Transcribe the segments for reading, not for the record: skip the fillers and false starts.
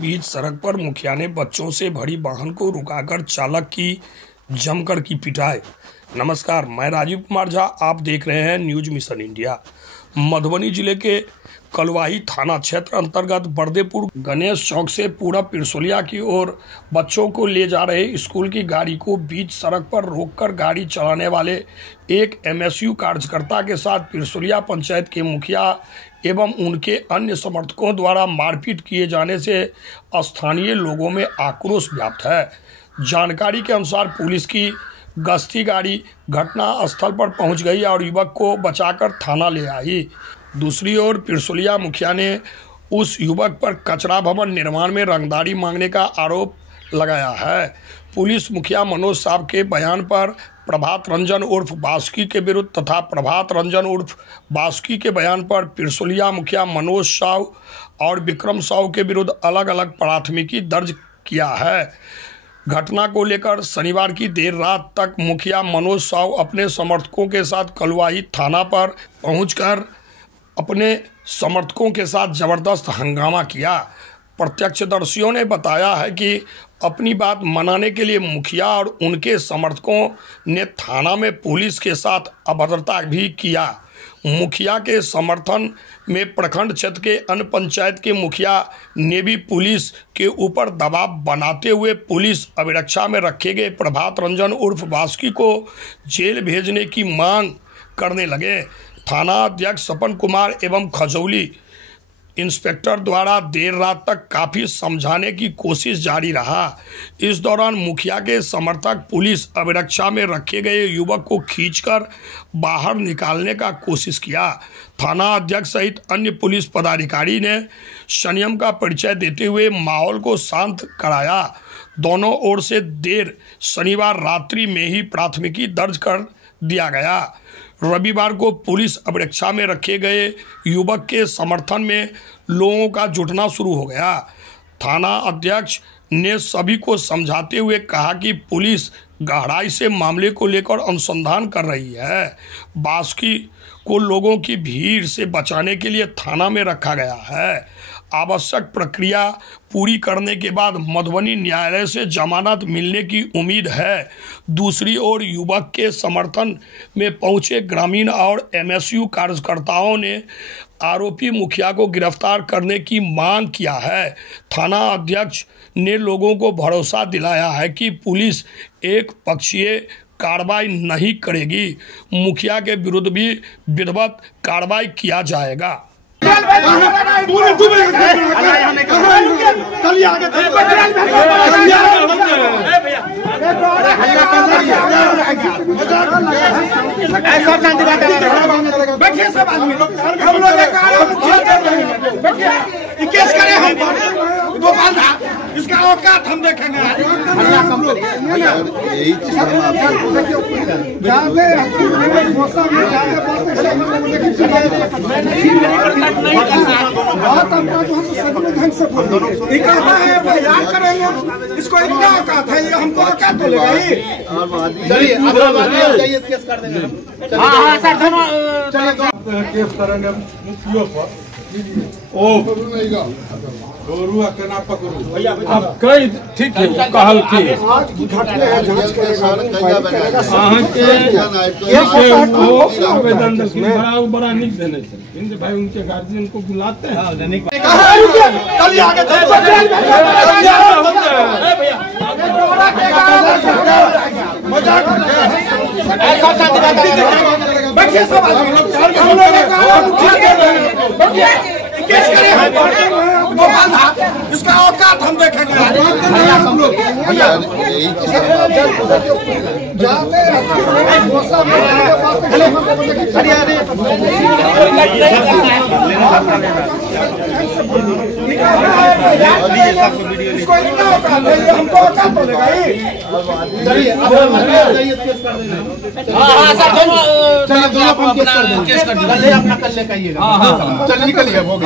बीच सड़क पर मुखिया ने बच्चों से भरी वाहन को रुकाकर चालक की जमकर की पिटाई। नमस्कार, मैं राजीव कुमार झा, आप देख रहे हैं न्यूज मिशन इंडिया। मधुबनी जिले के कलवाही थाना क्षेत्र अंतर्गत बर्देपुर गणेश चौक से पूरा पिरसोलिया की ओर बच्चों को ले जा रहे स्कूल की गाड़ी को बीच सड़क पर रोककर गाड़ी चलाने वाले एक एमएसयू कार्यकर्ता के साथ पिरसोलिया पंचायत के मुखिया एवं उनके अन्य समर्थकों द्वारा मारपीट किए जाने से स्थानीय लोगों में आक्रोश व्याप्त है। जानकारी के अनुसार पुलिस की गश्ती गाड़ी घटना स्थल पर पहुंच गई और युवक को बचाकर थाना ले आई। दूसरी ओर पिरसोलिया मुखिया ने उस युवक पर कचरा भवन निर्माण में रंगदारी मांगने का आरोप लगाया है। पुलिस मुखिया मनोज साहब के बयान पर प्रभात रंजन उर्फ बासुकी के विरुद्ध तथा प्रभात रंजन उर्फ बासुकी के बयान पर पिरसोलिया मुखिया मनोज साहु और विक्रम साहु के विरुद्ध अलग अलग प्राथमिकी दर्ज किया है। घटना को लेकर शनिवार की देर रात तक मुखिया मनोज साहु अपने समर्थकों के साथ कलवाही थाना पर पहुंचकर अपने समर्थकों के साथ जबरदस्त हंगामा किया। प्रत्यक्षदर्शियों ने बताया है कि अपनी बात मनाने के लिए मुखिया और उनके समर्थकों ने थाना में पुलिस के साथ अभद्रता भी किया। मुखिया के समर्थन में प्रखंड क्षेत्र के अन्य पंचायत के मुखिया ने भी पुलिस के ऊपर दबाव बनाते हुए पुलिस अभिरक्षा में रखे गए प्रभात रंजन उर्फ बासुकी को जेल भेजने की मांग करने लगे। थाना अध्यक्ष सपन कुमार एवं खजौली इंस्पेक्टर द्वारा देर रात तक काफ़ी समझाने की कोशिश जारी रहा। इस दौरान मुखिया के समर्थक पुलिस अभिरक्षा में रखे गए युवक को खींचकर बाहर निकालने का कोशिश किया। थाना अध्यक्ष सहित अन्य पुलिस पदाधिकारी ने संयम का परिचय देते हुए माहौल को शांत कराया। दोनों ओर से देर शनिवार रात्रि में ही प्राथमिकी दर्ज कर दिया गया। रविवार को पुलिस अभिरक्षा में रखे गए युवक के समर्थन में लोगों का जुटना शुरू हो गया। थाना अध्यक्ष ने सभी को समझाते हुए कहा कि पुलिस गहराई से मामले को लेकर अनुसंधान कर रही है। बासुकी को लोगों की भीड़ से बचाने के लिए थाना में रखा गया है। आवश्यक प्रक्रिया पूरी करने के बाद मधुबनी न्यायालय से जमानत मिलने की उम्मीद है। दूसरी ओर युवक के समर्थन में पहुंचे ग्रामीण और एमएसयू कार्यकर्ताओं ने आरोपी मुखिया को गिरफ्तार करने की मांग किया है। थाना अध्यक्ष ने लोगों को भरोसा दिलाया है कि पुलिस एक पक्षीय कार्रवाई नहीं करेगी। मुखिया के विरुद्ध भी विधिवत कार्रवाई किया जाएगा। केस करें हम इसका औकात हम देखेंगे। इसको इतना औकात है, ये हमको औकात बोलेगा ही। केस करेंगे मुखियों पर। गोरुआ के ना पकड़ू अब कई ठीक है कहल की आवेदन बड़ा निक देने से भाई उनके गार्जियन को बुलाते हैं। केस करें हम इसका औकात हम देखेंगे। इसको इतना औकात है, ये हमको औकात बोलेगा ही। चलिए अपना कल लेकर आइएगा। चलिए निकलिए, हो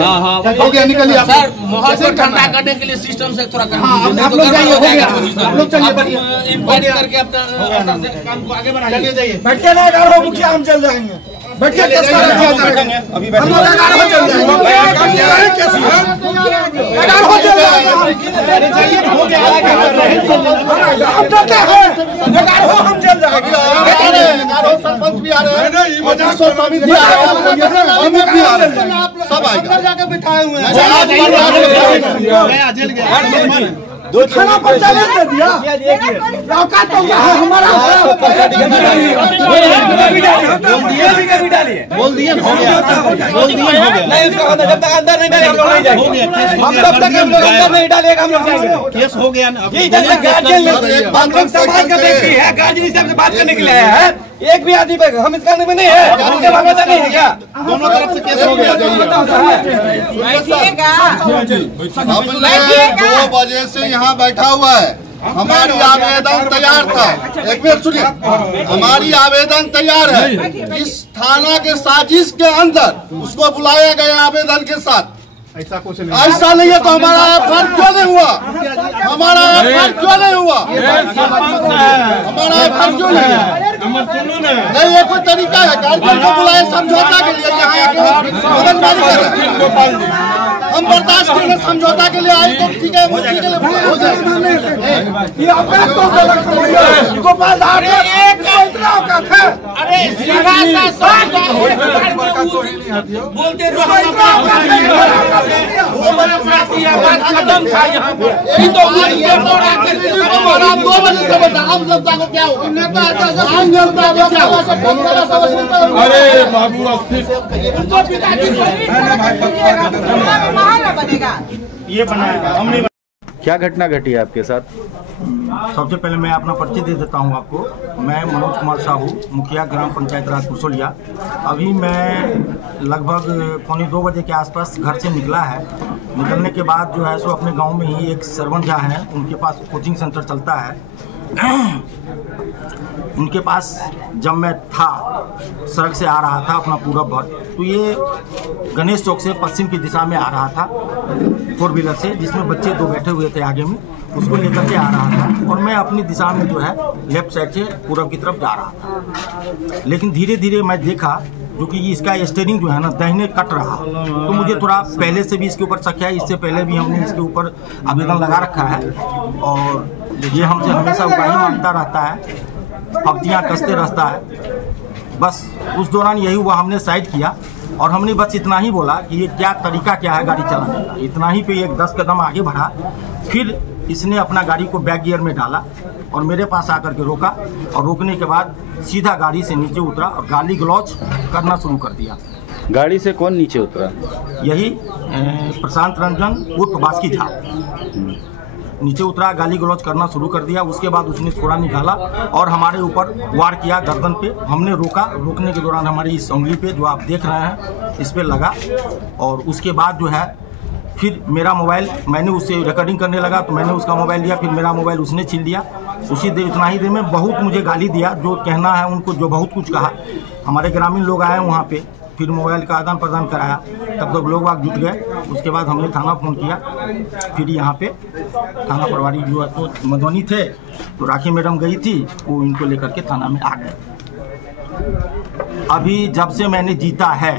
गया निकलिए सर। माहौल को ठंडा करने के लिए सिस्टम से थोड़ा आप लोग जाइए, आप लोग चलिए इंक्वायरी करके अपना काम को आगे बढ़ाइए। चलिए जाइए, बैठिए ना मुखिया, हम चल जाएंगे। बैठिए केस कर अभी हम लोग लगार हो चल जाएंगे केस लगार हो चल जाएगा हो गया हम डरते हैं लगार हो हम चल जाएंगे लगार हो सरपंच भी आ रहे हैं नहीं स्वामी जी आ रहे हैं हम भी आ रहे हैं सब आएगा अंदर जाके बिठाए हुए हैं जेल गया दो थाना पर चले दे दिया औकात तो हमारा बोल दिए हो गया नहीं इसका मतलब जब तक अंदर नहीं डाले हम लोग नहीं जाएंगे हम तब तक हम लोग अंदर नहीं डालेगा हम लोग जाएंगे केस हो गया ना ये जब तक गार्जियन हम लोग समाज का व्यक्ति है गार्जियन हिसाब से बात करने के लिए आया है एक भी आदमी पे हम इसका में नहीं है उनके भरोसा नहीं है क्या दोनों तरफ से केस हो गया हमने 2 बजे से यहाँ बैठा हुआ है हमारी आवेदन तैयार था एक मिनट सुनिए हमारी आवेदन तैयार है इस थाना के साजिश के अंदर उसको बुलाया गया आवेदन के साथ ऐसा नहीं है तो हमारा एफआईआर क्यों नहीं हुआ हमारा एफआईआर क्यों नहीं हुआ हमारा एफआईआर क्यों नहीं नहीं ये कोई तरीका है गार्जियन को बुलाए समझौता के लिए यहाँ हम बर्दाश्त के लिए समझौता के लिए आए तो ठीक है हो आम जनता को क्या अरे बाबू ये बनाएगा हम नहीं। क्या घटना घटी है आपके साथ? सबसे पहले मैं अपना परिचय दे देता हूं आपको। मैं मनोज कुमार साहू, मुखिया ग्राम पंचायत राज कुशोलिया। अभी मैं लगभग 2:45 बजे के आसपास घर से निकला है। निकलने के बाद जो है सो अपने गांव में ही एक सरवन झा हैं, उनके पास कोचिंग सेंटर चलता है। उनके पास जब मैं था सड़क से आ रहा था अपना पूरब भर, तो ये गणेश चौक से पश्चिम की दिशा में आ रहा था 4 व्हीलर से, जिसमें बच्चे 2 बैठे हुए थे आगे में, उसको लेकर के आ रहा था और मैं अपनी दिशा में जो है लेफ्ट साइड से पूरब की तरफ जा रहा था। लेकिन धीरे धीरे मैं देखा जो कि इसका स्टीयरिंग जो है ना दाहिने कट रहा, तो मुझे थोड़ा पहले से भी इसके ऊपर शक है। इससे पहले भी हमने इसके ऊपर आवेदन लगा रखा है और ये हमसे हमेशा उपाय मांगता रहता है, पक्तियाँ कसते रहता है। बस उस दौरान यही हुआ, हमने साइड किया और हमने बस इतना ही बोला कि ये क्या तरीका क्या है गाड़ी चलाने का। इतना ही पे एक 10 कदम आगे बढ़ा, फिर इसने अपना गाड़ी को बैक गियर में डाला और मेरे पास आकर के रोका और रोकने के बाद सीधा गाड़ी से नीचे उतरा और गाली गलौज करना शुरू कर दिया। गाड़ी से कौन नीचे उतरा? यही प्रशांत रंजन उर्फ बास्की झा नीचे उतरा, गाली गलौज करना शुरू कर दिया। उसके बाद उसने छोड़ा निकाला और हमारे ऊपर वार किया गर्दन पे। हमने रोका, रोकने के दौरान हमारी इस उंगली पे जो आप देख रहे हैं इस पे लगा और उसके बाद जो है फिर मेरा मोबाइल, मैंने उससे रिकॉर्डिंग करने लगा तो मैंने उसका मोबाइल दिया, फिर मेरा मोबाइल उसने छीन लिया। उसी देर उतना ही देर में बहुत मुझे गाली दिया, जो कहना है उनको, जो बहुत कुछ कहा। हमारे ग्रामीण लोग आए वहाँ पे, फिर मोबाइल का आदान प्रदान कराया, तब तक लोग वाग जुट गए। उसके बाद हमने थाना फ़ोन किया, फिर यहाँ पे थाना प्रभारी जो है तो मधुबनी थे, तो राखी मैडम गई थी, वो इनको लेकर के थाना में आ गए। अभी जब से मैंने जीता है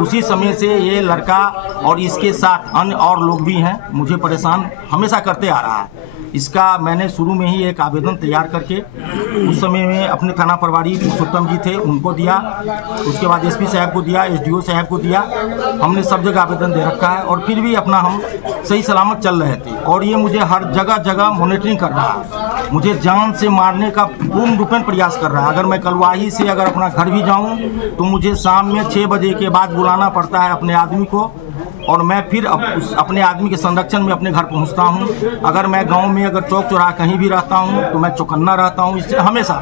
उसी समय से ये लड़का और इसके साथ अन्य और लोग भी हैं, मुझे परेशान हमेशा करते आ रहा है। इसका मैंने शुरू में ही एक आवेदन तैयार करके उस समय में अपने थाना प्रभारी पुरुषोत्तम जी थे उनको दिया, उसके बाद एसपी साहब को दिया, एसडीओ साहब को दिया। हमने सब जगह आवेदन दे रखा है और फिर भी अपना हम सही सलामत चल रहे थे। और ये मुझे हर जगह जगह मॉनिटरिंग कर रहा है, मुझे जान से मारने का पूर्ण रूपेण प्रयास कर रहा है। अगर मैं कलवाही से अगर अपना घर भी जाऊँ तो मुझे शाम में 6 बजे के बाद बुलाना पड़ता है अपने आदमी को, और मैं फिर अपने आदमी के संरक्षण में अपने घर पहुंचता हूं। अगर मैं गांव में अगर चौक चौराहा कहीं भी रहता हूं तो मैं चौकन्ना रहता हूं इससे हमेशा।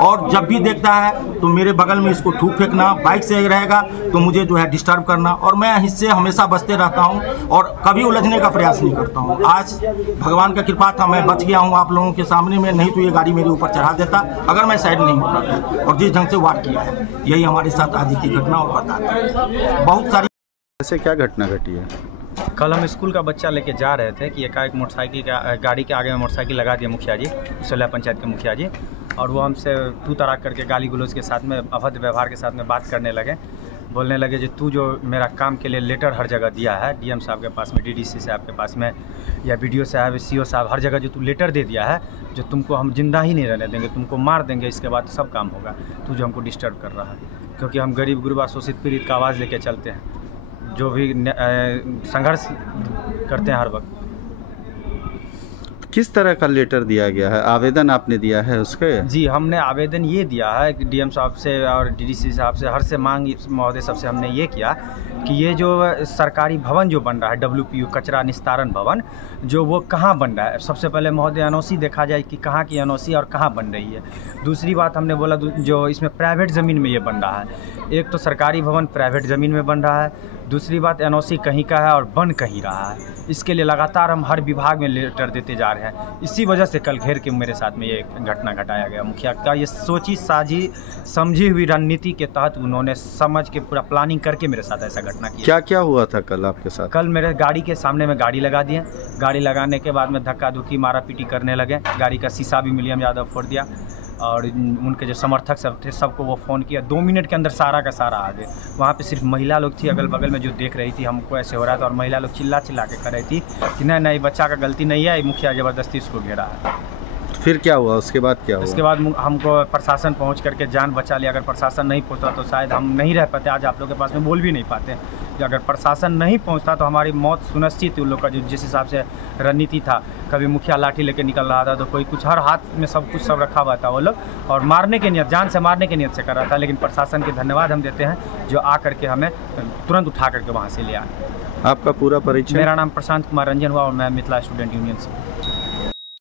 और जब भी देखता है तो मेरे बगल में इसको थूक फेंकना, बाइक से रहेगा तो मुझे जो है डिस्टर्ब करना, और मैं इससे हमेशा बचते रहता हूं और कभी उलझने का प्रयास नहीं करता हूं। आज भगवान का कृपा था, मैं बच गया हूँ आप लोगों के सामने में, नहीं तो ये गाड़ी मेरे ऊपर चढ़ा देता अगर मैं साइड नहीं होता था। और जिस ढंग से वार किया है, यही हमारे साथ आज की घटना और बताता है। बहुत सारी ऐसे क्या घटना घटी है? कल हम स्कूल का बच्चा लेके जा रहे थे कि एकाएक मोटरसाइकिल का गाड़ी के आगे में मोटरसाइकिल लगा दिया मुखिया जी, कुशोलिया पंचायत के मुखिया जी, और वो हमसे तू तराक करके गाली गलौज के साथ में अभद्र व्यवहार के साथ में बात करने लगे। बोलने लगे जो तू जो मेरा काम के लिए लेटर हर जगह दिया है, डीएम साहब के पास में, डीडीसी साहब के पास में, या बीडीओ साहब, सीओ साहब, हर जगह जो तू लेटर दे दिया है, जो तुमको हम जिंदा ही नहीं रहने देंगे, तुमको मार देंगे, इसके बाद सब काम होगा। तू जो हमको डिस्टर्ब कर रहा है, क्योंकि हम गरीब गुरबा शोषित पीड़ित का आवाज़ लेके चलते हैं, जो भी संघर्ष करते हैं हर वक्त। किस तरह का लेटर दिया गया है, आवेदन आपने दिया है उसके? जी, हमने आवेदन ये दिया है कि डीएम साहब से और डीडीसी साहब से, हर से मांग महोदय सबसे हमने ये किया कि ये जो सरकारी भवन जो बन रहा है, WPU कचरा निस्तारण भवन, जो वो कहाँ बन रहा है, सबसे पहले महोदय एनओसी देखा जाए कि कहाँ की एनओसी और कहाँ बन रही है। दूसरी बात हमने बोला जो इसमें प्राइवेट ज़मीन में ये बन रहा है, एक तो सरकारी भवन प्राइवेट ज़मीन में बन रहा है, दूसरी बात एनओसी कहीं का है और बन कहीं रहा है। इसके लिए लगातार हम हर विभाग में लेटर देते जा रहे हैं। इसी वजह से कल घेर के मेरे साथ में ये घटना घटाया गया। मुखिया का ये सोची साझी समझी हुई रणनीति के तहत उन्होंने समझ के पूरा प्लानिंग करके मेरे साथ ऐसा घटना किया। क्या क्या हुआ था कल आपके साथ? कल मेरे गाड़ी के सामने में गाड़ी लगा दिए, गाड़ी लगाने के बाद में धक्का धुक्की मारा पीटी करने लगे, गाड़ी का शीशा भी विलियम यादव फोड़ दिया, और उनके जो समर्थक सब थे सबको वो फ़ोन किया। 2 मिनट के अंदर सारा का सारा आ गए। वहाँ पे सिर्फ महिला लोग थी अगल बगल में जो देख रही थी हमको ऐसे हो रहा था, और महिला लोग चिल्ला चिल्ला के कर रही थी कि नहीं बच्चा का गलती नहीं है, मुखिया ज़बरदस्ती उसको घेरा है। फिर क्या हुआ, उसके बाद क्या हुआ? उसके बाद हमको प्रशासन पहुंच करके जान बचा लिया। अगर प्रशासन नहीं पहुंचता तो शायद हम नहीं रह पाते, आज आप लोगों के पास में बोल भी नहीं पाते। अगर प्रशासन नहीं पहुंचता तो हमारी मौत सुनिश्चित थी। उन लोग का जो जिस हिसाब से रणनीति था, कभी मुखिया लाठी लेके निकल रहा था तो कोई कुछ, हर हाथ में सब कुछ सब रखा हुआ था वो लोग, और मारने के नियत, जान से मारने के नियत से कर रहा था। लेकिन प्रशासन के धन्यवाद हम देते हैं जो आ करके हमें तुरंत उठा करके वहाँ से ले आए। आपका पूरा परिचय? मेरा नाम प्रशांत कुमार रंजन हुआ और मैं मिथिला स्टूडेंट यूनियन से।